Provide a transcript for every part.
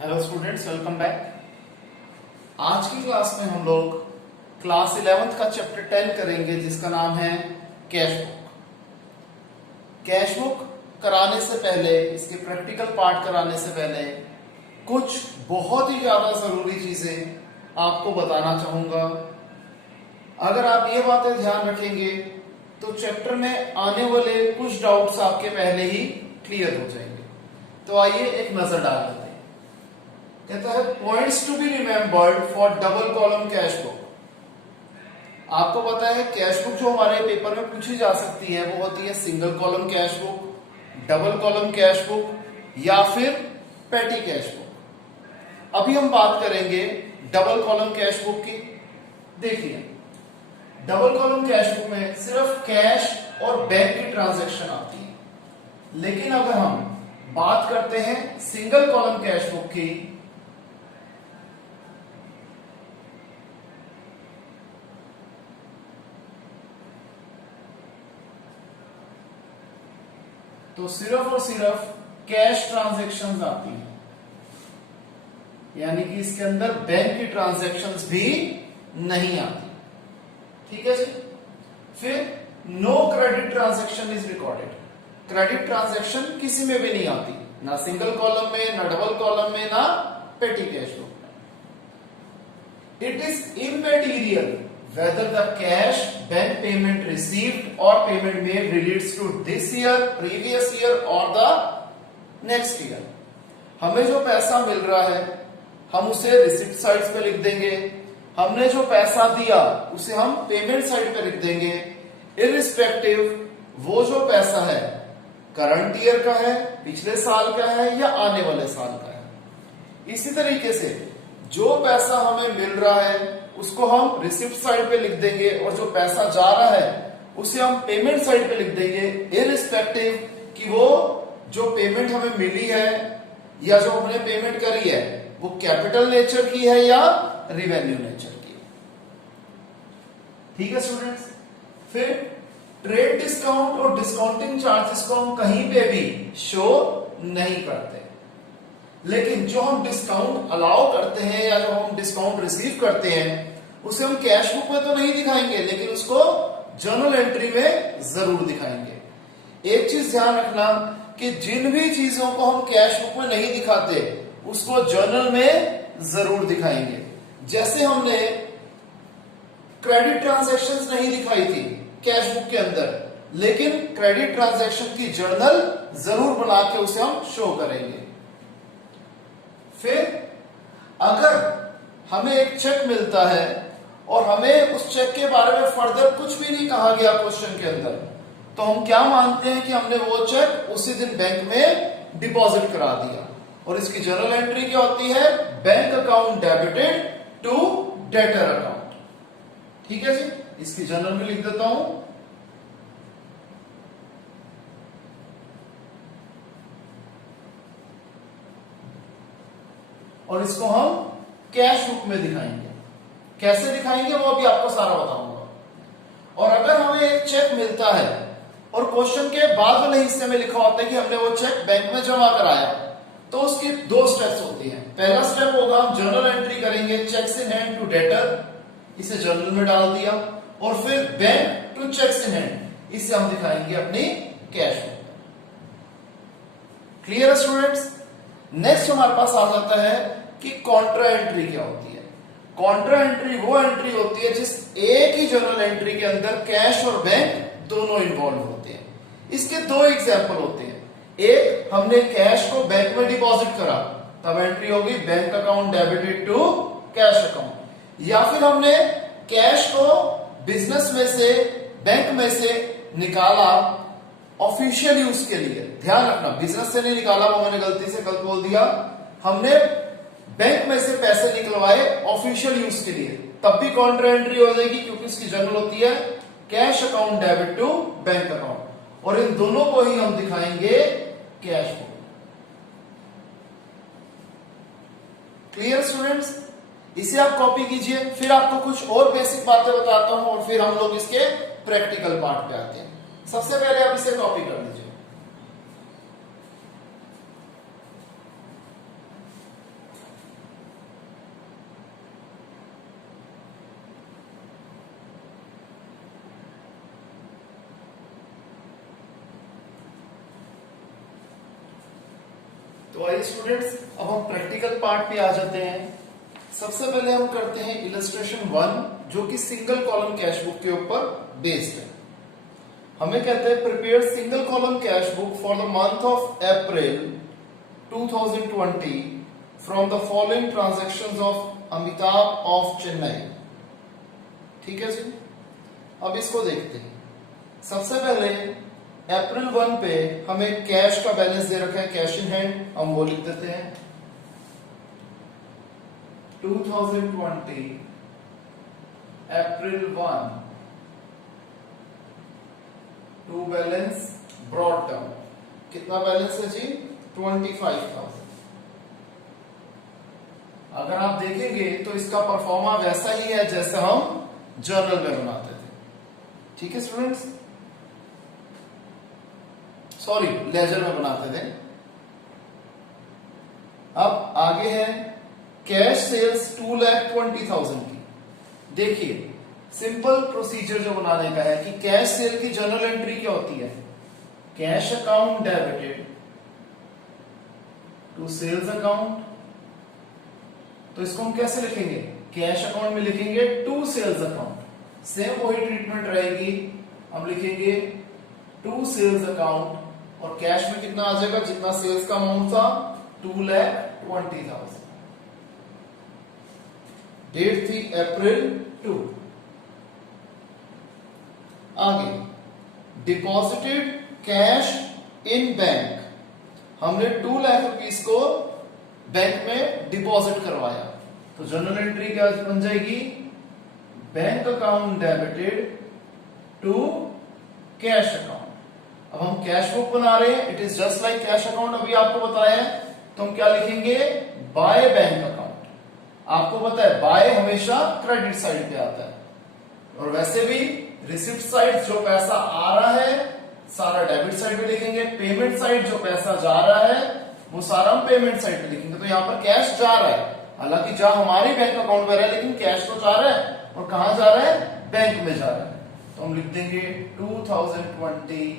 Hello students, welcome back. आज की class में हम लोग क्लास 11th का चैप्टर 10 करेंगे जिसका नाम है कैश बुक। कैश बुक कराने से पहले, इसके प्रैक्टिकल पार्ट कराने से पहले कुछ बहुत ही ज्यादा जरूरी चीजें आपको बताना चाहूंगा। अगर आप ये बातें ध्यान रखेंगे तो चैप्टर में आने वाले कुछ डाउट्स आपके पहले ही क्लियर हो जाएंगे। तो आइए एक नजर डाल लेते हैं। कहता है points to be remembered for double column cash book. आपको पता है कैश बुक जो हमारे पेपर में पूछी जा सकती है वो होती है single column cash book, double column cash book या फिर पेटी कैश बुक। अभी हम बात करेंगे डबल कॉलम कैश बुक की। देखिए, डबल कॉलम कैश बुक में सिर्फ कैश और बैंक की ट्रांजैक्शन आती है, लेकिन अगर हम बात करते हैं सिंगल कॉलम कैश बुक की, तो सिर्फ और सिर्फ कैश ट्रांजैक्शंस आती हैं, यानी कि इसके अंदर बैंक की ट्रांजैक्शंस भी नहीं आती। ठीक है जी। फिर no credit transaction is recorded. Credit transaction किसी में भी नहीं आती, ना सिंगल कॉलम में, ना डबल कॉलम में, ना पेटी कैश बुक में। It is immaterial whether the cash bank payment received or payment made relates to this year, previous year or the next year। हमें जो पैसा मिल रहा है हम उसे रिसिप्ट साइड पे लिख देंगे, हमने जो पैसा दिया उसे हम पेमेंट साइड पे लिख देंगे, इररिस्पेक्टिव वो जो पैसा है करंट ईयर का है, पिछले साल का है या आने वाले साल का है। इसी तरीके से जो पैसा हमें मिल रहा है उसको हम रिसिप्ट साइड पे लिख देंगे और जो पैसा जा रहा है उसे हम पेमेंट साइड पे लिख देंगे, इररिस्पेक्टिव कि वो जो पेमेंट हमें मिली है या जो हमने पेमेंट करी है वो कैपिटल नेचर की है या रिवेन्यू नेचर की। ठीक है स्टूडेंट्स। फिर ट्रेड डिस्काउंट और डिस्काउंटिंग चार्जेस को हम कहीं पे भी शो नहीं करते, लेकिन जो हम डिस्काउंट अलाउ करते हैं या जो हम डिस्काउंट रिसीव करते हैं उसे हम कैश बुक में तो नहीं दिखाएंगे, लेकिन उसको जर्नल एंट्री में जरूर दिखाएंगे। एक चीज ध्यान रखना कि जिन भी चीजों को हम कैश बुक में नहीं दिखाते उसको जर्नल में जरूर दिखाएंगे। जैसे हमने क्रेडिट ट्रांजैक्शंस नहीं दिखाई थी कैश बुक के अंदर, लेकिन क्रेडिट ट्रांजैक्शन की जर्नल जरूर बना के उसे हम शो करेंगे। फिर अगर हमें एक चेक मिलता है और हमें उस चेक के बारे में फर्दर कुछ भी नहीं कहा गया क्वेश्चन के अंदर, तो हम क्या मानते हैं कि हमने वो चेक उसी दिन बैंक में डिपॉजिट करा दिया और इसकी जर्नल एंट्री क्या होती है, bank account debited to debtor account. ठीक है जी, इसकी जर्नल में लिख देता हूं। और इसको हम कैश बुक में दिखाएंगे। कैसे दिखाएंगे वो अभी आपको सारा बताऊंगा। और अगर हमें एक चेक मिलता है और क्वेश्चन के बाद वाले हिस्से में लिखा होता है कि हमने वो चेक बैंक में जमा कराया, तो उसकी दो स्टेप्स होती हैं। पहला स्टेप होगा हम जर्नल एंट्री करेंगे, cheques in hand to debtor, इसे जर्नल में डाल दिया, और फिर bank to cheques in hand, इसे हम दिखाएंगे अपनी कैश बुक। क्लियर है स्टूडेंट्स। नेक्स्ट हमारे पास आ जाता है कि कॉन्ट्रा एंट्री क्या होती है। कॉन्ट्रा एंट्री वो एंट्री होती है जिस एक ही जर्नल एंट्री के अंदर कैश और बैंक दोनों इन्वॉल्व होते हैं। इसके दो एग्जांपल होते हैं। एक, हमने कैश को बैंक में डिपॉजिट करा, तब एंट्री होगी bank account debited to cash account, या फिर हमने कैश को बिजनेस में से, बैंक में से निकाला ऑफिशियल यूज के लिए। ध्यान रखना, बिजनेस से नहीं निकाला, वो मैंने गलती से गलत बोल दिया। हमने बैंक में से पैसे निकलवाए ऑफिशियल यूज के लिए, तब भी कॉन्ट्रा एंट्री हो जाएगी, क्योंकि इसकी जर्नल होती है cash account debit to bank account, और इन दोनों को ही हम दिखाएंगे कैश बुक। Clear students. इसे आप कॉपी कीजिए। फिर आपको कुछ और बेसिक बातें बताता हूं और फिर हम लोग इसके प्रैक्टिकल पार्ट पे आते हैं। सबसे पहले आप इसे कॉपी कर लीजिए। तो आइए स्टूडेंट्स, अब हम प्रैक्टिकल पार्ट पे आ जाते हैं। सबसे पहले हम करते हैं इलस्ट्रेशन 1, जो कि सिंगल कॉलम कैश बुक के ऊपर बेस्ड है। हमें कहते हैं prepare single column cash book for the month of April 2020 from the following transactions of Amitabh of Chennai. ठीक है जी, अब इसको देखते हैं। सबसे पहले अप्रैल 1 पे हमें कैश का बैलेंस दे रखा है, कैश इन हैंड, हम वो लिख देते हैं 2020 अप्रैल 1 टू बैलेंस ब्रॉड डाउन। कितना बैलेंस है जी? 25,000। अगर आप देखेंगे तो इसका परफॉर्मा वैसा ही है जैसे हम जर्नल में बनाते थे। ठीक है स्टूडेंट्स, सॉरी लेजर में बनाते थे। अब आगे है कैश सेल्स 2,20,000 की। देखिए सिंपल प्रोसीजर जो बनाने का है कि कैश सेल की जर्नल एंट्री क्या होती है? Cash account debited to sales account. तो इसको हम कैसे लिखेंगे? कैश अकाउंट में लिखेंगे टू सेल्स अकाउंट। सेम वही ट्रीटमेंट रहेगी, हम लिखेंगे टू सेल्स अकाउंट और कैश में कितना आ जाएगा? जितना सेल्स का अमाउंट था 2,20,000। डेट थी अप्रैल 2। आगे डिपॉजिटेड कैश इन बैंक, हमने 2 लाख रुपीस को बैंक में डिपॉजिट करवाया। तो जर्नल एंट्री क्या बन जाएगी? Bank account debited to cash account. अब हम कैश बुक बना रहे हैं, it is just like cash account, अभी आपको बताया है। तो हम क्या लिखेंगे? By bank account. आपको पता है बाय हमेशा क्रेडिट साइड पे आता है, और वैसे भी रिसिप्ट साइड जो पैसा आ रहा है सारा डेबिट साइड पे लिखेंगे, पेमेंट साइड जो पैसा जा रहा है वो सारा हम पेमेंट साइड पे लिखेंगे। तो यहां पर कैश जा रहा है, हालांकि जा हमारी बैंक अकाउंट में रहा है, लेकिन कैश तो जा रहा है, और कहां जा रहा है? बैंक में जा रहा है। तो हम लिख देंगे 2020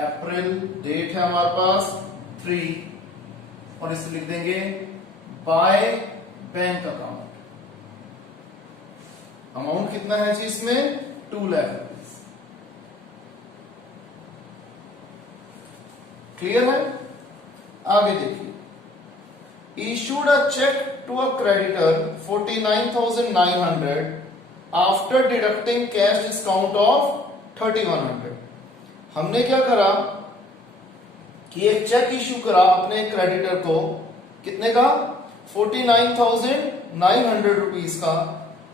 अप्रैल, डेट है हमारे पास 3, और इसे लिख देंगे बाय बैंक अकाउंट। अमाउंट कितना है जी इसमें? 2 लाख रुपीस। क्लियर है? आगे देखिए, issued a check to a creditor 49,900 after deducting cash discount of 3,100। हमने क्या करा कि एक चेक इश्यू करा अपने क्रेडिटर को, कितने का? 49,900 रुपीस का,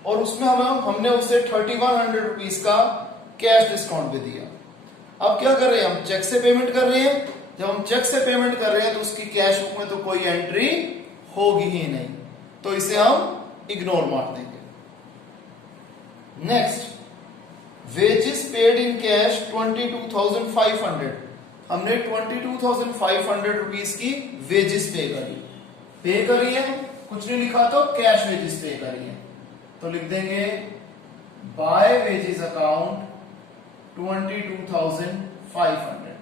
और उसमें हमने उसे 3,100 रुपीस का कैश डिस्काउंट भी दिया। अब क्या कर रहे हैं? हम चेक से पेमेंट कर रहे हैं। जब हम चेक से पेमेंट कर रहे हैं तो उसकी कैश बुक में तो कोई एंट्री होगी ही नहीं, तो इसे हम इग्नोर मार देंगे। Next, wages paid in cash 22,500। हमने 22,500 रुपीस की वेजेस पे करी है, कुछ नहीं लिखा तो कैश वेजेस पे करी है। तो लिख देंगे बाय वेजेस अकाउंट 22,500,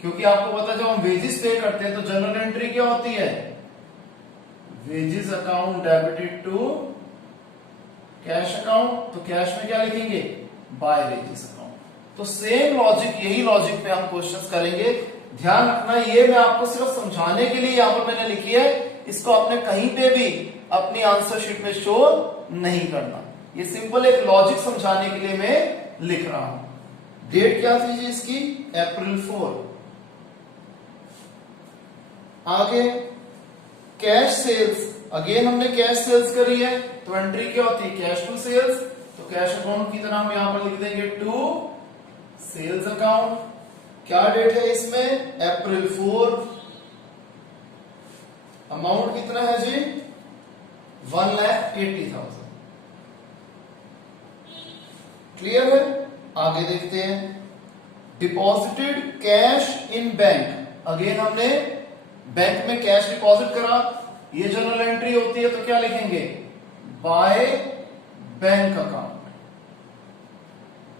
क्योंकि आपको पता है जब हम वेजेस पे करते हैं तो जर्नल एंट्री क्या होती है? Wages account debited to cash account. तो कैश में क्या लिखेंगे? By wages account. तो सेम लॉजिक, यही लॉजिक पे हम क्वेश्चंस करेंगे। ध्यान रखना, ये मैं आपको सिर्फ समझाने के लिए यहां पर मैंने लिखी है, इसको आपने कहीं पे भी अपनी आंसर शीट में शो नहीं करना। ये सिंपल एक लॉजिक समझाने के लिए मैं लिख रहा हूं। डेट क्या थी जी इसकी? अप्रैल 4। आगे कैश सेल्स, अगेन हमने कैश सेल्स करी है, तो एंट्री क्या होती है? Cash to sales. तो कैश अकाउंट की तरह हम यहां पर लिख देंगे टू सेल्स अकाउंट। क्या डेट है इसमें? अप्रैल 4। अमाउंट कितना है जी? 1,80,000। क्लियर है? आगे देखते हैं, deposited cash in bank. Again हमने बैंक में कैश डिपॉजिट करा, ये जर्नल एंट्री होती है, तो क्या लिखेंगे? By bank account.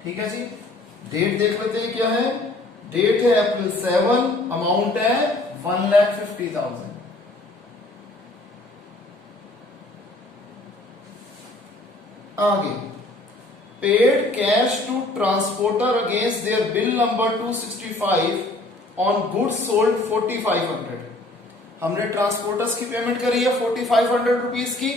ठीक है जी। डेट देख लेते हैं क्या है? डेट है अप्रैल 7, अमाउंट है 1,50,000। आगे, paid cash to transporter against their bill number 265 on goods sold 4,500। हमने ट्रांसपोर्टर्स की पेमेंट करी है 4,500 रुपीज की।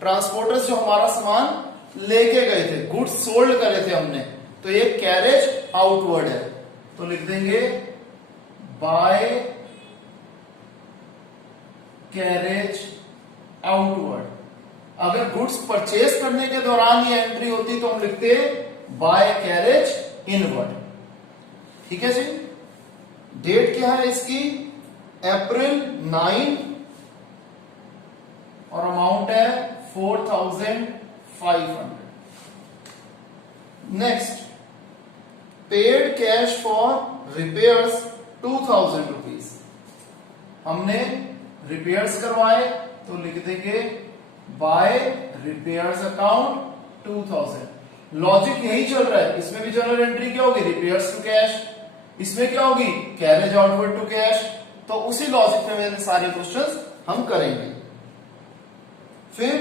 ट्रांसपोर्टर्स जो हमारा सामान लेके गए थे, गुड्स सोल्ड करे थे हमने, तो ये कैरेज आउटवर्ड है, तो लिख देंगे बाय कैरेज आउटवर्ड। अगर गुड्स परचेज करने के दौरान ये एंट्री होती तो हम लिखते बाय कैरेज इनवर्ड। ठीक है जी। डेट क्या है इसकी? अप्रैल 9 और अमाउंट है 4,500। Next, paid cash for repairs 2,000 rupees. हमने रिपेयर्स करवाए तो लिख देंगे बाय रिपेयर्स अकाउंट 2,000। लॉजिक यही चल रहा है, इसमें भी जनरल एंट्री क्या होगी? Repairs to cash. इसमें क्या होगी? Carriage outward to cash. तो उसी लॉजिक में मेरे सारे क्वेश्चंस हम करेंगे। फिर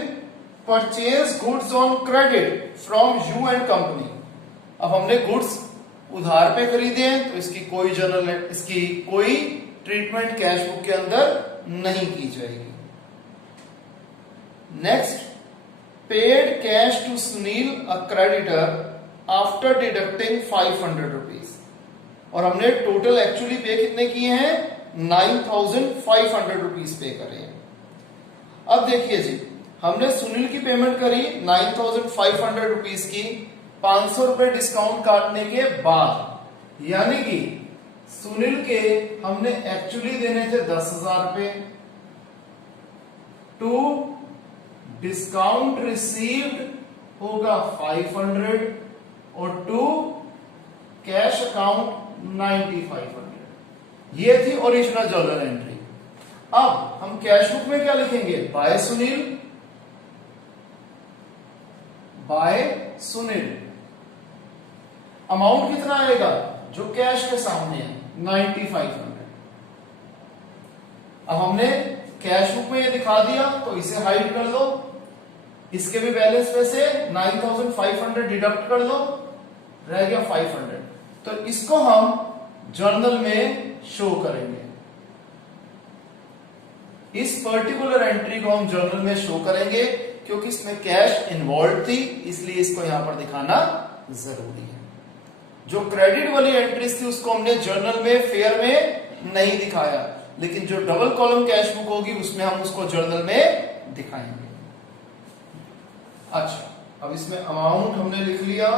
purchase goods on credit from you and company. अब हमने गुड्स उधार पे खरीदे हैं तो इसकी कोई ट्रीटमेंट कैश बुक के अंदर नहीं की जाएगी। Next, paid cash to Sunil a creditor after deducting 500 rupees. और हमने टोटल एक्चुअली पे कितने किए हैं? 9,500 रुपीज पे करे हैं। अब देखिए जी, हमने सुनील की पेमेंट करी 9,500 रुपीज की, 500 रुपए डिस्काउंट काटने के बाद, यानी कि सुनील के हमने एक्चुअली देने थे 10,000 रुपए, टू डिस्काउंट रिसीव्ड होगा 500 और टू कैश अकाउंट 9,500। ये थी ओरिजिनल जर्नल एंट्री। अब हम कैश बुक में क्या लिखेंगे? By Sunil, by Sunil. Amount कितना आएगा? जो कैश के सामने है 9,500। अब हमने कैश बुक में ये दिखा दिया तो इसे हाइड कर दो, इसके भी बैलेंस में से 9,500 डिडक्ट कर दो, रह गया 500। तो इसको हम जर्नल में शो करेंगे। इस पर्टिकुलर एंट्री को हम जर्नल में शो करेंगे क्योंकि इसमें कैश इन्वॉल्व थी, इसलिए इसको यहां पर दिखाना जरूरी है। जो क्रेडिट वाली एंट्रीज थी उसको हमने जर्नल में फेयर में नहीं दिखाया, लेकिन जो डबल कॉलम कैश बुक होगी उसमें हम उसको जर्नल में दिखाएंगे। अच्छा, अब इसमें अमाउंट हमने लिख लिया,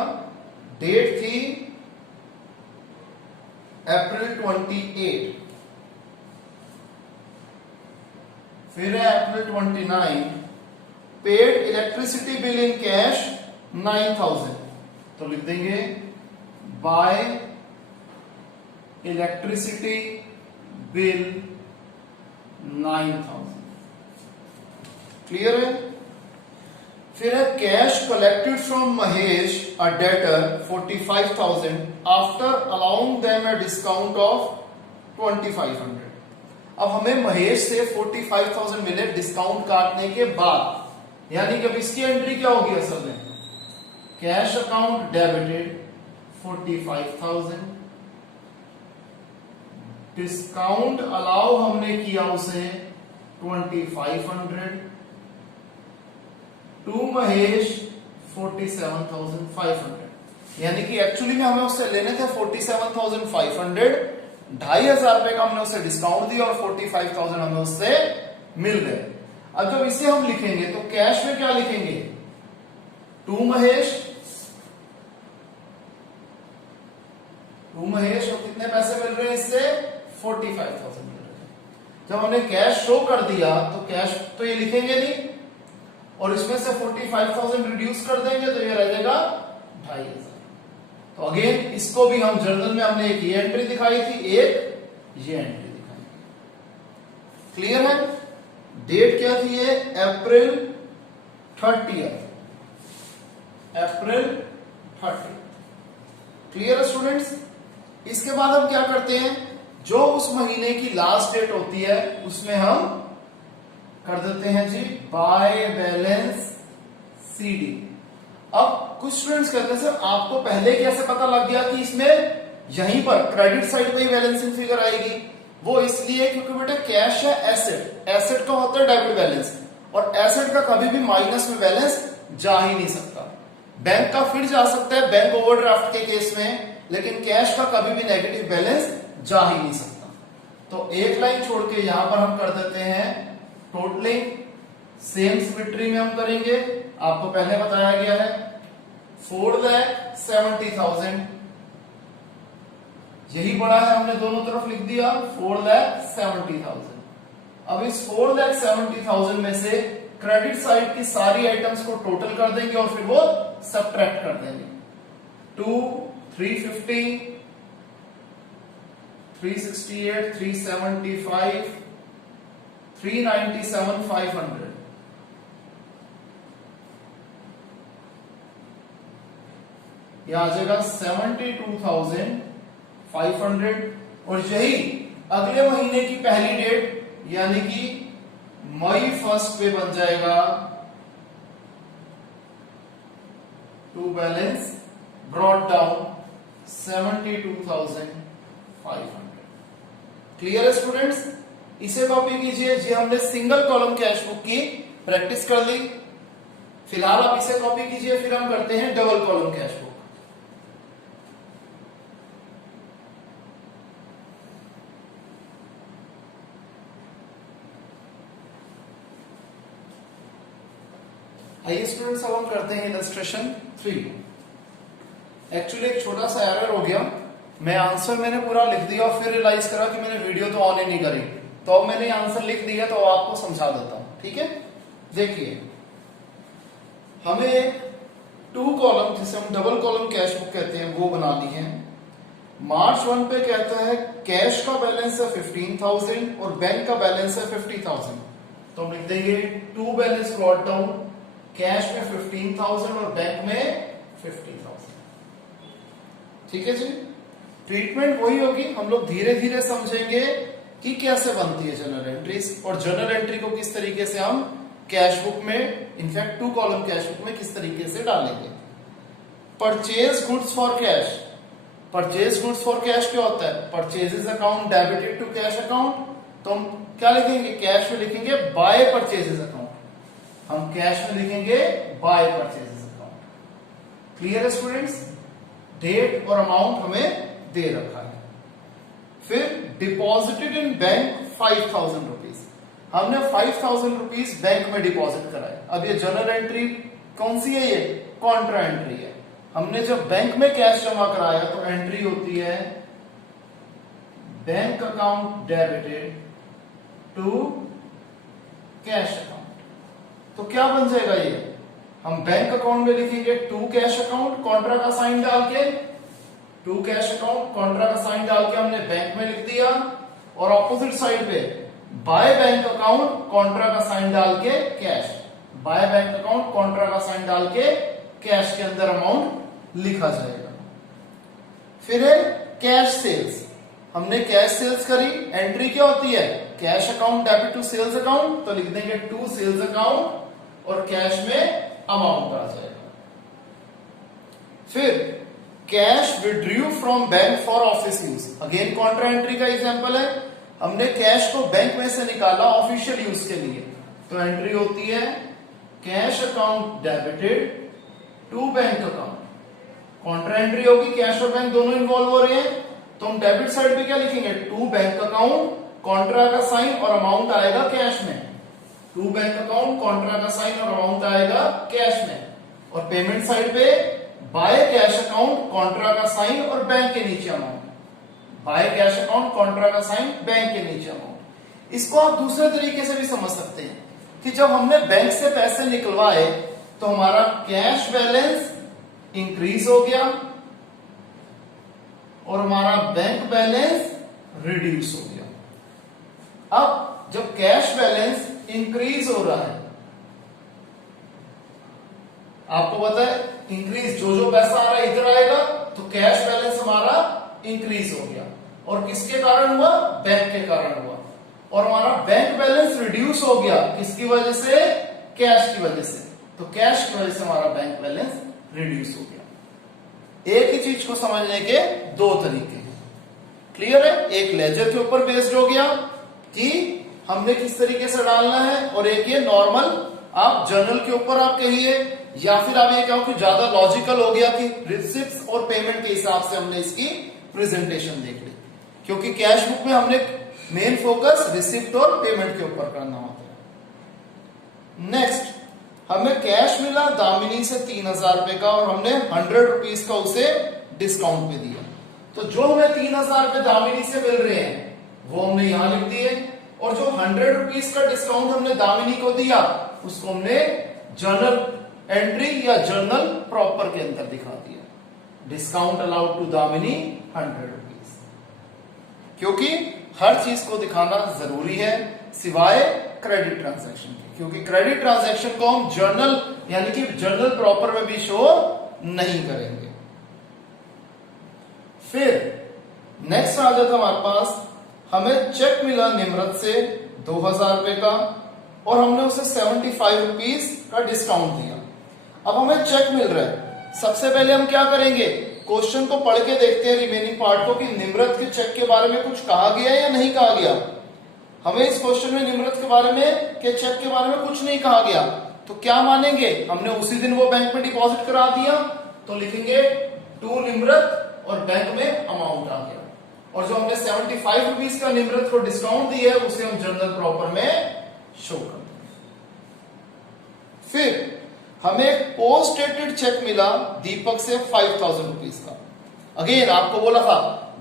डेट थी अप्रैल 28, फिर है अप्रैल 29, paid electricity bill in cash 9,000, तो लिख देंगे बाय इलेक्ट्रिसिटी बिल 9,000। क्लियर है? फिर है cash collected from Mahesh a debtor 45,000 after allowing them a discount of 2,500। अब हमें महेश से 45,000 मिले डिस्काउंट काटने के बाद, यानी कि अब इसकी एंट्री क्या होगी असल में? Cash account debited 45,000, discount allow हमने किया उसे 2,500, टू महेश 47,500। यानी कि एक्चुअली में हमें उससे लेने थे 47,500, 2,500 रुपए का हमने उससे डिस्काउंट दिया और 45,000 हमें उससे मिल गए। अब जब इसे हम लिखेंगे तो कैश में क्या लिखेंगे? टू महेश और कितने पैसे मिल रहे हैं इससे? 45,000 मिल रहे हैं। जब हमने कैश शो कर दिया तो कैश तो ये लिखेंगे नहीं, और इसमें से 45,000 रिड्यूस कर देंगे तो ये रह जाएगा 2,500। तो अगेन इसको भी हम जर्नल में हमने एक ये एंट्री दिखाई थी, एक ये एंट्री दिखाई थी। क्लियर है? डेट क्या थी ये? अप्रैल 30। अप्रैल 30। क्लियर है स्टूडेंट्स? इसके बाद हम क्या करते हैं? जो उस महीने की लास्ट डेट होती है उसमें हम कर देते हैं जी बाय बैलेंस सीडी। अब कुछ स्टूडेंट्स कहते हैं सर आपको पहले कैसे पता लग गया कि इसमें यहीं पर क्रेडिट साइड पे ही बैलेंसिंग फिगर आएगी? वो इसलिए क्योंकि बेटा कैश है एसेट, एसेट का होता है डेबिट बैलेंस, और एसेट का कभी भी माइनस में बैलेंस जा ही नहीं सकता। बैंक का फिर जा सकता है बैंक ओवरड्राफ्ट के केस में, लेकिन कैश का कभी भी नेगेटिव बैलेंस जा ही नहीं सकता। तो एक लाइन छोड़ के यहां पर हम कर देते हैं टोटलिंग, सेम सिमेट्री में हम करेंगे। आपको पहले बताया गया है 4,70,000, यही बड़ा है, हमने दोनों तरफ लिख दिया 4,70,000। अब इस 4,70,000 में से क्रेडिट साइड की सारी आइटम्स को टोटल कर देंगे और फिर वो सब्ट्रैक्ट कर देंगे। 2, 350, 368, 375, 397, 500। यह आ जाएगा 72,500। और यही अगले महीने की पहली डेट यानी कि मई 1 पे बन जाएगा to balance brought down 72,500। Clear है स्टूडेंट्स? इसे कॉपी कीजिए जी। हमने सिंगल कॉलम कैश बुक की प्रैक्टिस कर ली, फिलहाल आप इसे कॉपी कीजिए, फिर हम करते हैं डबल कॉलम कैश बुक। आइए स्टूडेंट्स अब हम करते हैं इलस्ट्रेशन 3। एक्चुअली एक छोटा सा एरर हो गया, मैं आंसर मैंने पूरा लिख दिया और फिर रियलाइज करा कि मैंने वीडियो तो ऑन ही नहीं करी, तो अब मैंने आंसर लिख दिया तो आपको समझा देता हूं, ठीक है? देखिए हमें 2 कॉलम जिसे हम डबल कॉलम कैश बुक कहते हैं वो बना ली है। मार्च 1 पे कहता है कैश का बैलेंस है 15,000 और बैंक का बैलेंस है 50,000, तो हम लिख देंगे 2 बैलेंस ब्रॉट डाउन, कैश में 15,000 और बैंक में 50,000। ठीक है जी। ट्रीटमेंट वही होगी, हम लोग धीरे धीरे समझेंगे कि कैसे बनती है जर्नल एंट्रीज और जर्नल एंट्री को किस तरीके से हम कैश बुक में, इनफैक्ट 2 कॉलम कैश बुक में किस तरीके से डालेंगे। Purchase goods for cash, purchase goods for cash क्या होता है? Purchases account debited to cash account, तो हम क्या लिखेंगे? कैश में लिखेंगे बाय परचेजेस अकाउंट, हम कैश में लिखेंगे बाय परचेजेस अकाउंट। क्लियर है स्टूडेंट्स? डेट और अमाउंट हमें दे रखा है। फिर डिपॉजिटेड इन बैंक 5,000 रुपीज, हमने 5,000 रुपीज बैंक में डिपॉजिट कराए। अब ये जर्नल एंट्री कौन सी है? ये कॉन्ट्रा एंट्री है। हमने जब बैंक में कैश जमा कराया तो एंट्री होती है bank account debited to cash account. तो क्या बन जाएगा ये? हम बैंक अकाउंट में लिखेंगे टू कैश अकाउंट, कॉन्ट्रा का साइन डाल के, टू कैश अकाउंट कॉन्ट्रा का साइन डाल के हमने बैंक में लिख दिया, और ऑपोजिट साइड पे बाय बैंक अकाउंट कॉन्ट्रा का साइन डाल के cash, bye bank account Contra का साइन डाल के कैश के अंदर अमाउंट लिखा जाएगा। फिर है कैश सेल्स, हमने कैश सेल्स करी, एंट्री क्या होती है? Cash account debit to sales account, तो लिख देंगे टू सेल्स अकाउंट और कैश में अमाउंट आ जाएगा। फिर cash withdrew from bank for office use, again contra entry का एग्जांपल है। हमने कैश को बैंक में से निकाला ऑफिशियल यूज के लिए, तो एंट्री होती है cash account debited to bank account. Contra entry होगी, कैश और बैंक दोनों इन्वॉल्व हो रहे हैं, तो हम डेबिट साइड पे क्या लिखेंगे? टू बैंक अकाउंट, कॉन्ट्रा का साइन और अमाउंट आएगा कैश में। टू बैंक अकाउंट, कॉन्ट्रा का साइन और अमाउंट आएगा कैश में। और पेमेंट साइड पे बाय कैश अकाउंट, कॉन्ट्रा का साइन और बैंक के नीचे amount. By cash account, Contra का साइन, बैंक के नीचे अमाउंट। इसको आप दूसरे तरीके से भी समझ सकते हैं कि जब हमने बैंक से पैसे निकलवाए तो हमारा कैश बैलेंस इंक्रीज हो गया और हमारा बैंक बैलेंस रिड्यूस हो गया। अब जब कैश बैलेंस इंक्रीज हो रहा है, आपको पता है इंक्रीज, जो जो पैसा आ रहा है इधर आएगा, तो कैश बैलेंस हमारा इंक्रीज हो गया। और किसके कारण हुआ? बैंक के कारण हुआ। और हमारा बैंक बैलेंस रिड्यूस हो गया किसकी वजह से? कैश की वजह से। तो कैश की वजह से हमारा बैंक बैलेंस रिड्यूस हो गया। एक ही चीज को समझने के दो तरीके हैं, क्लियर है? एक लेजर के ऊपर बेस्ड हो गया कि हमने किस तरीके से डालना है, और एक ये नॉर्मल आप जर्नल के ऊपर आप कहिए, या फिर आप ये कहो कि ज्यादा लॉजिकल हो गया कि रिसिप्ट्स और पेमेंट के हिसाब से हमने इसकी प्रेजेंटेशन देख ली, क्योंकि कैश बुक में हमने मेन फोकस रिसिप्ट और पेमेंट के ऊपर करना होता है। नेक्स्ट, हमें कैश मिला दामिनी से 3000 रुपए का, और हमने 100 रुपीज का उसे डिस्काउंट पे दिया। तो जो हमें 3000 रुपए दामिनी से मिल रहे हैं वो हमने यहां लिख दिए, और जो 100 रुपीज का डिस्काउंट हमने दामिनी को दिया उसको हमने जर्नल एंट्री या जर्नल प्रॉपर के अंदर दिखा दिया। Discount allowed to Damini 100 rupees, क्योंकि हर चीज को दिखाना जरूरी है सिवाय क्रेडिट ट्रांजैक्शन के, क्योंकि क्रेडिट ट्रांजैक्शन को हम जर्नल यानी कि जर्नल प्रॉपर में भी शो नहीं करेंगे। फिर नेक्स्ट आ जाता हमारे पास, हमें चेक मिला निम्रत से 2000 रुपए का, और हमने उसे 75 रुपीज का डिस्काउंट दिया। अब हमें चेक मिल रहा है, सबसे पहले हम क्या करेंगे? क्वेश्चन को पढ़ के देखते हैं रिमेनिंग पार्ट को कि निम्रत के चेक के बारे में कुछ कहा गया या नहीं कहा गया। हमें इस क्वेश्चन में निम्रत के बारे में के चेक के बारे में कुछ नहीं कहा गया, तो क्या मानेंगे? हमने उसी दिन वो बैंक में डिपॉजिट करा दिया, तो लिखेंगे टू निम्रत और बैंक में अमाउंट आ गया। और जो हमने 75 रुपीज का निम्रत को डिस्काउंट दिया है उसे हम जर्नल प्रॉपर में शो कर देंगे। फिर हमें एक पोस्ट डेटेड चेक मिला दीपक से 5000 रुपीज का। अगेन आपको बोला था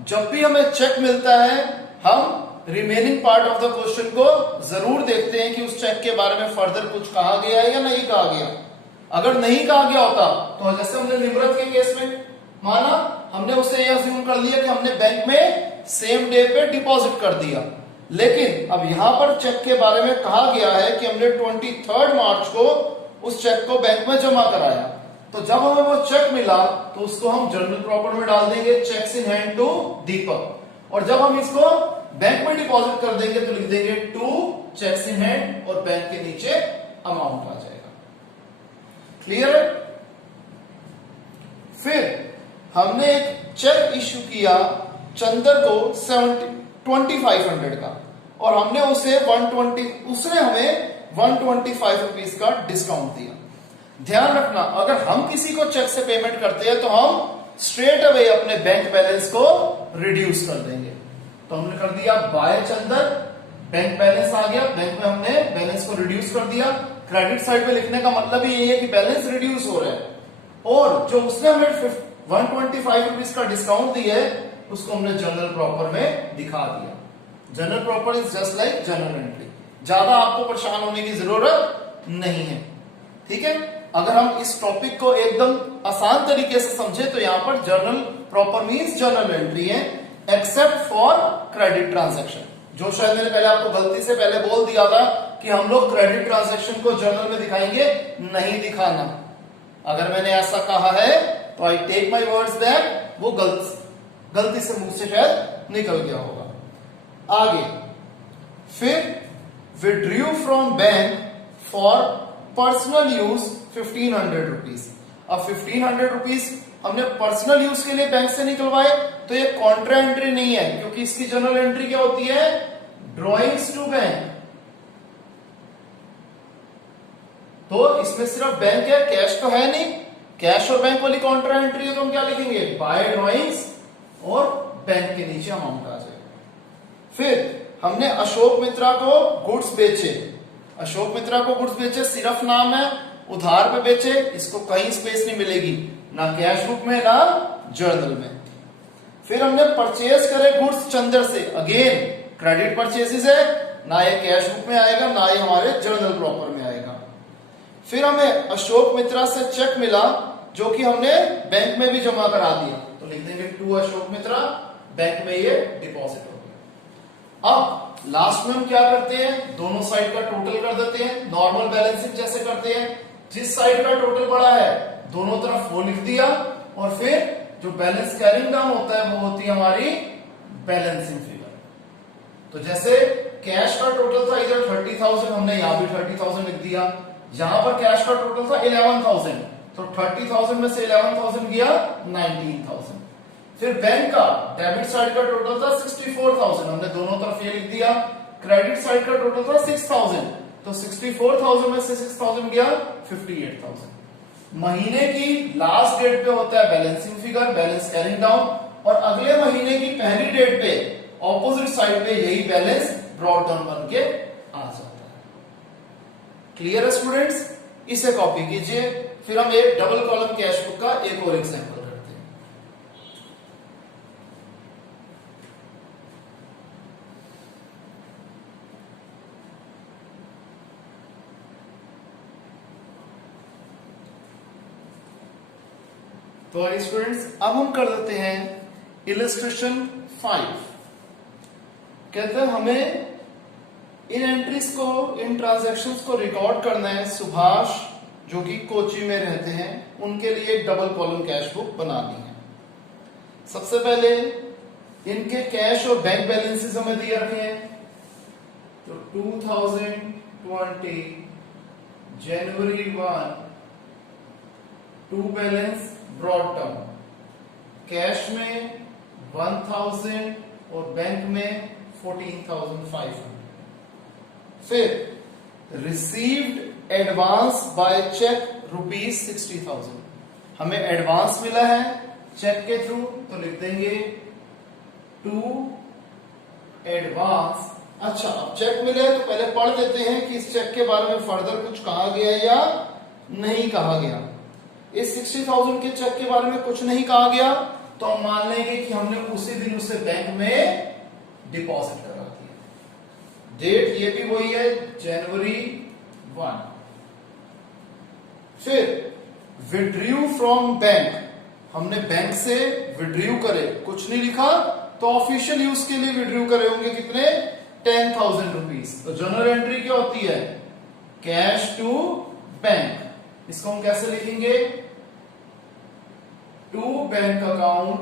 जब भी हमें चेक मिलता है हम remaining part of the question को जरूर देखते हैं कि उस चेक के बारे में फर्दर कुछ कहा गया है या नहीं कहा गया। अगर नहीं कहा गया होता तो जैसे हमने निम्रत के केस में माना, हमने उसे यह अज्यूम कर लिया कि हमने बैंक में सेम डे पे डिपॉजिट कर दिया, लेकिन अब यहां पर चेक के बारे में कहा गया है कि हमने 23 मार्च को उस चेक को बैंक में जमा कराया। तो जब हमें वो चेक मिला तो उसको हम जर्नल प्रॉपर में डाल देंगे चेक्स इन हैंड टू दीपक, और जब हम इसको बैंक में डिपॉजिट कर देंगे तो लिख देंगे टू चेक्स इन हैंड और बैंक के नीचे अमाउंट आ जाएगा। क्लियर है? फिर हमने एक चेक इश्यू किया चंदर को 2500 का, और हमने उसे उसने हमें 125 रुपीज का डिस्काउंट दिया। ध्यान रखना, अगर हम किसी को चेक से पेमेंट करते हैं तो हम स्ट्रेट अवे अपने बैंक बैलेंस को रिड्यूस कर देंगे। तो हमने कर दिया बाय चंदर, बैंक बैलेंस आ गया, बैंक में हमने बैलेंस को रिड्यूस कर दिया। क्रेडिट साइड पे लिखने का मतलब ही यही है कि बैलेंस रिड्यूस हो रहा है, और जो उसने हमें 125 रुपीज का डिस्काउंट दिया है उसको हमने जर्नल प्रॉपर में दिखा दिया। Journal proper is just like journal entry, ज्यादा आपको परेशान होने की जरूरत नहीं है। ठीक है, अगर हम इस टॉपिक को एकदम आसान तरीके से समझे तो यहां पर journal proper means journal entry है, एक्सेप्ट फॉर क्रेडिट ट्रांजैक्शन, जो शायद मैंने पहले आपको गलती से पहले बोल दिया था कि हम लोग क्रेडिट ट्रांजैक्शन को जर्नल में दिखाएंगे, नहीं दिखाना। अगर मैंने ऐसा कहा है तो I take my words that वो गलती से मुंह से शायद निकल गया होगा। आगे, फिर withdrew from bank for personal use 1500 rupees. अब 1500 रुपीज हमने पर्सनल यूज के लिए बैंक से निकलवाए तो ये कॉन्ट्रा एंट्री नहीं है, क्योंकि इसकी जर्नल एंट्री क्या होती है? Drawings to bank. तो इसमें सिर्फ बैंक है, कैश तो है नहीं। कैश और बैंक वाली कॉन्ट्रा एंट्री है तो हम क्या लिखेंगे? बाय ड्रॉइंग्स और बैंक के नीचे अमाउंट आ जाएगा। फिर हमने अशोक मित्रा को गुड्स बेचे। अशोक मित्रा को गुड्स बेचे सिर्फ नाम है, उधार पे बेचे, इसको कहीं स्पेस नहीं मिलेगी, ना कैश बुक में ना जर्नल में। फिर हमने परचेज करे गुड्स चंदर से, अगेन क्रेडिट परचेजेस है, ना ये कैश बुक में आएगा ना ये हमारे जर्नल प्रॉपर में आएगा। फिर हमें अशोक मित्रा से चेक मिला जो कि हमने बैंक में भी जमा करा दिया, तो लिख देंगे टू अशोक मित्रा, बैंक में ये डिपॉजिट हो गया। अब लास्ट में हम क्या करते हैं? दोनों साइड का टोटल कर देते हैं, नॉर्मल बैलेंसिंग जैसे करते हैं। जिस साइड का टोटल बड़ा है दोनों तरफ वो लिख दिया, और फिर जो बैलेंस कैरिंग डाउन होता है वो होती है हमारी बैलेंसिंग फिगर। तो जैसे कैश का टोटल था इधर 30,000, हमने यहां भी 30,000 लिख दिया। यहां पर कैश का टोटल था 11,000, तो 30,000 में से 11,000 गया 19,000। फिर बैंक का डेबिट साइड का टोटल था 64,000, हमने दोनों तरफ ये लिख दिया। क्रेडिट साइड का टोटल था 6,000, तो 64,000 में से 6,000 गया 58,000। महीने की लास्ट डेट पे होता है balancing figure, balance carrying down, और अगले महीने की पहली डेट पे ऑपोजिट साइड पे यही बैलेंस ब्रॉट डाउन बन के आ जाता है। क्लियर है स्टूडेंट्स? इसे कॉपी कीजिए। फिर हम एक डबल कॉलम कैश बुक का एक और एग्जांपल करते हैं। तो स्टूडेंट्स अब हम कर देते हैं इलस्ट्रेशन 5। कहते हैं हमें इन एंट्रीज को, इन ट्रांजैक्शंस को रिकॉर्ड करना है। सुभाष जो कि कोची में रहते हैं, उनके लिए एक डबल कॉलम कैश बुक बनानी है। सबसे पहले इनके कैश और बैंक बैलेंसेस हमें दिए रखे हैं। तो 2020 जनवरी 1 to balance brought down, cash में 1,000 और बैंक में 14,500। फिर रिसीव्ड एडवांस बाय चेक ₹60,000, हमें एडवांस मिला है चेक के थ्रू, तो लिख देंगे टू एडवांस। अच्छा, अब चेक मिले तो पहले पढ़ देते हैं कि इस चेक के बारे में फर्दर कुछ कहा गया या नहीं कहा गया। इस 60,000 के चेक के बारे में कुछ नहीं कहा गया, तो हम मान लेंगे कि हमने उसी दिन उसे बैंक में डिपॉजिट करा दिया। डेट ये भी वही है, जनवरी 1। फिर विड्रू फ्रॉम बैंक, हमने बैंक से विड्रू करे, कुछ नहीं लिखा, तो ऑफिशियल यूज के लिए विड्रू करे होंगे कितने, 10,000 रुपीज। तो जनरल एंट्री क्या होती है, कैश टू बैंक। इसको हम कैसे लिखेंगे, टू बैंक अकाउंट,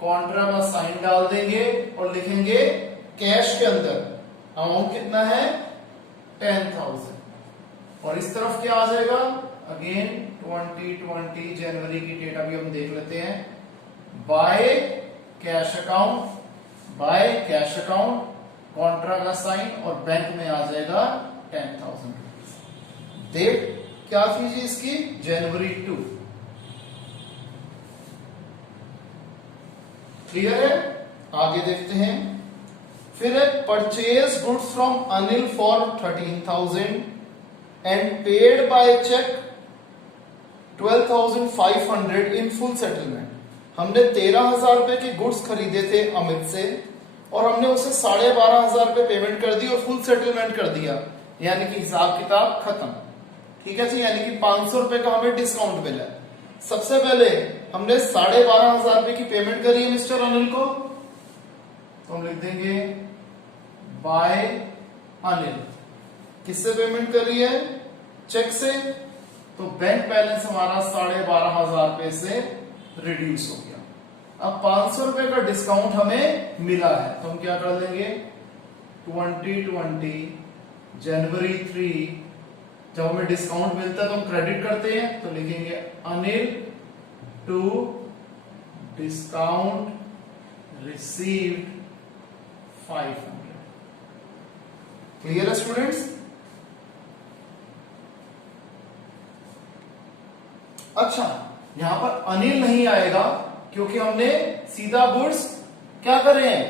कॉन्ट्रा का साइन डाल देंगे और लिखेंगे कैश के अंदर अमाउंट कितना है 10,000। और इस तरफ क्या आ जाएगा, अगेन 2020 जनवरी की डेट अभी हम देख लेते हैं। By cash account, by cash account, Contra का साइन और बैंक में आ जाएगा 10,000 रुपीज। डेट क्या कीजिए इसकी, जनवरी 2। क्लियर है? आगे देखते हैं। फिर है purchase goods from Anil for 13,000 and paid by cheque 12,500 in full settlement. हमने 13,000 रुपए के गुड्स खरीदे थे अमित से, और हमने उसे 12,500 रुपए पेमेंट कर दी और फुल सेटलमेंट कर दिया, यानी कि हिसाब किताब खत्म। ठीक है जी, यानी कि 500 रुपए का हमें डिस्काउंट मिला। सबसे पहले हमने 12,500 रुपए की पेमेंट करी है मिस्टर अनिल को, तो हम लिख देंगे बाय अनिल। किससे पेमेंट करी है, चेक से, तो बैंक बैलेंस हमारा 12,500 रुपए से रिड्यूस हो गया। अब 500 रुपए का डिस्काउंट हमें मिला है, तो हम क्या कर देंगे, 2020 जनवरी 3, जब हमें डिस्काउंट मिलता है तो हम क्रेडिट करते हैं, तो लिखेंगे Anil to discount received 500। Clear है स्टूडेंट्स? अच्छा, यहां पर अनिल नहीं आएगा क्योंकि हमने सीधा गुड्स क्या करे हैं,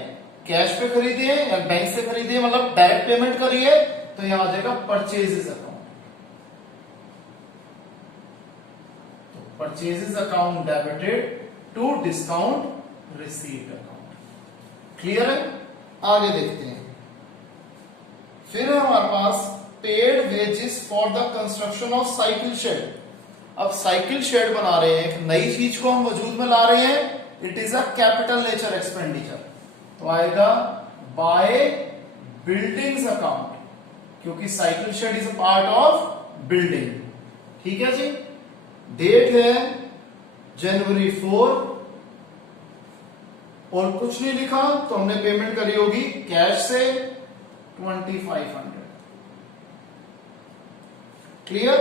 कैश पे खरीदे हैं या बैंक से खरीदे हैं, मतलब डायरेक्ट पेमेंट करी है, तो यहां आ जाएगा purchases account. Purchases account debited to discount received account. Clear है? आगे देखते हैं। फिर है हमारे पास paid wages for the construction of cycle shed. अब साइकिल शेड बना रहे हैं, एक नई चीज को हम वजूद में ला रहे हैं, it is a capital nature expenditure, तो आएगा बाय बिल्डिंग्स अकाउंट, क्योंकि cycle shed is a part of building. ठीक है जी, डेट है जनवरी 4 और कुछ नहीं लिखा तो हमने पेमेंट करी होगी कैश से 2500। क्लियर?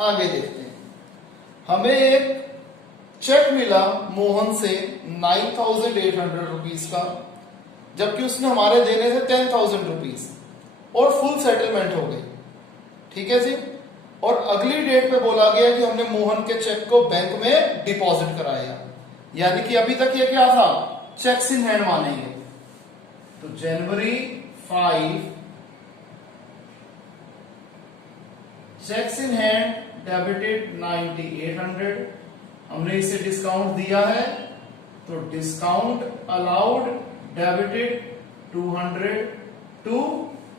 आगे देखते हैं। हमें एक चेक मिला मोहन से 9800 रुपीज का, जबकि उसने हमारे देने थे 10,000 रुपीज और फुल सेटलमेंट हो गई। ठीक है जी। और अगली डेट पे बोला गया कि हमने मोहन के चेक को बैंक में डिपॉजिट कराया, यानी कि अभी तक ये क्या था, चेक्स इन हैंड मानेंगे। तो जनवरी 5 चेक्स इन हैंड डेबिटेड 9800, हमने इसे डिस्काउंट दिया है तो डिस्काउंट अलाउड डेबिटेड 200 टू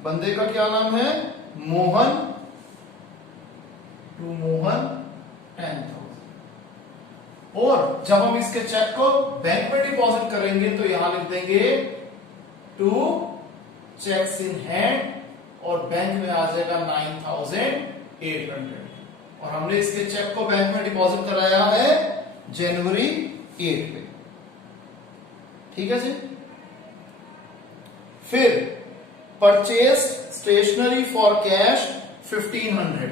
बंदे का क्या नाम है, मोहन, टू मोहन 10,000। और जब हम इसके चेक को बैंक में डिपॉजिट करेंगे तो यहां लिख देंगे टू चेक्स इन हैंड और बैंक में आ जाएगा 9,800। और हमने इसके चेक को बैंक में डिपॉजिट कराया है जनवरी 8 पे। ठीक है जी। फिर परचेज स्टेशनरी फॉर कैश 1500,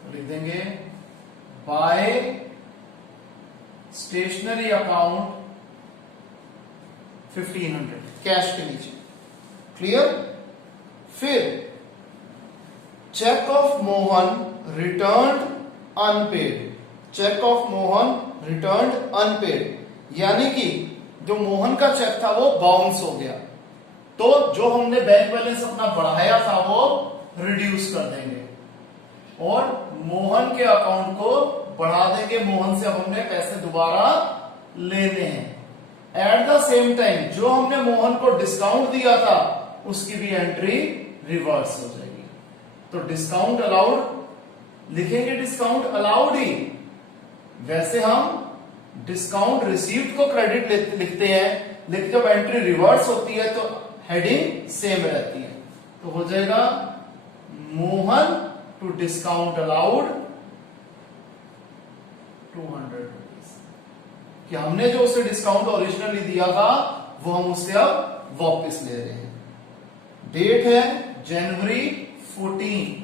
तो लिख देंगे बाय स्टेशनरी अकाउंट 1500 कैश के नीचे। क्लियर? फिर cheque of Mohan returned unpaid, cheque of Mohan returned unpaid, यानी कि जो मोहन का चेक था वो बाउंस हो गया, तो जो हमने बैंक बैलेंस अपना बढ़ाया था वो रिड्यूस कर देंगे और मोहन के अकाउंट को बढ़ा देंगे। मोहन से अब हमने पैसे दोबारा लेने हैं। एट द सेम टाइम जो हमने मोहन को डिस्काउंट दिया था उसकी भी एंट्री रिवर्स हो जाएगी। तो डिस्काउंट अलाउड लिखेंगे, डिस्काउंट अलाउड ही, वैसे हम डिस्काउंट रिसीव्ड को क्रेडिट लिखते हैं, लेकिन जब एंट्री रिवर्स होती है तो हेडिंग सेम रहती है। तो हो जाएगा Mohan to discount allowed 200 rupees, कि हमने जो उसे डिस्काउंट ओरिजिनली दिया था वो हम उससे अब वापस ले रहे हैं। डेट है जनवरी 14।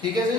ठीक है जी।